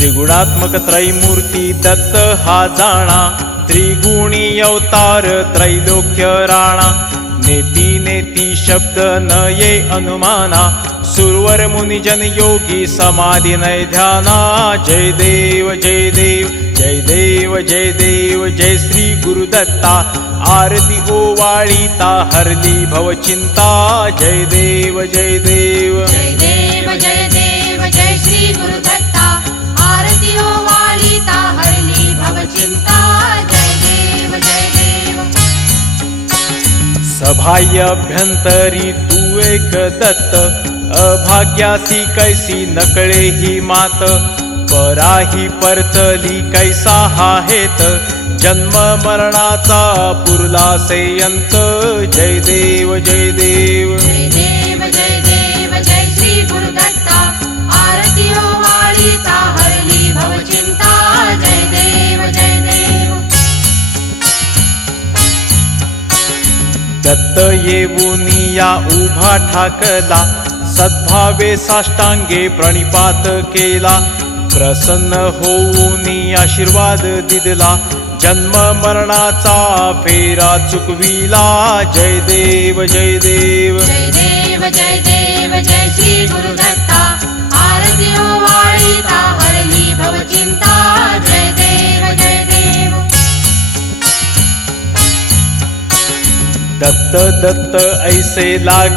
त्रिगुणात्मक त्रैमूर्ती दत्त हा जाणा, त्रिगुणी अवतार त्रैलोक्य राणा। नेती नेती शब्द न ये अनुमाना, सुरवर मुनिजन योगी समाधी नय ध्याना। जय देव जय देव जय देव जय देव जय श्री गुरुदत्ता, आरती ओवाळीता हरली भवचिंता। जय देव जय देव जय देव जय देव जय श्री गुरुदत्ता, आरती ओवाळीता हरली भवचिंता। जय देव जय देव। सभाय अभ्यंतरी तू एक दत्त, अभाग्यासी कैसी नकळे ही मात। पराही परतली कैसा हा हेत, जन्म मरणाचा पुरला से अंत। जय देव जय देव जय देव जय देव जय श्री गुरुदत्ता, आरती ओवाळीता हरली भवचिंता। जय देव जय देव। दत्त येऊनिया उभा ठाकला, सद्भावे साष्टांगे प्रणिपात केला। प्रसन्न होऊनी आशीर्वाद दिदला, जन्म मरणाचा फेरा चुकविला। जय देव जय देव जय देव जय देव जय श्री गुरुदत्ता, आरती ओवाळीता हरली भवचिंता। जय देव जय देव। दत्त दत्त ऐसे लाग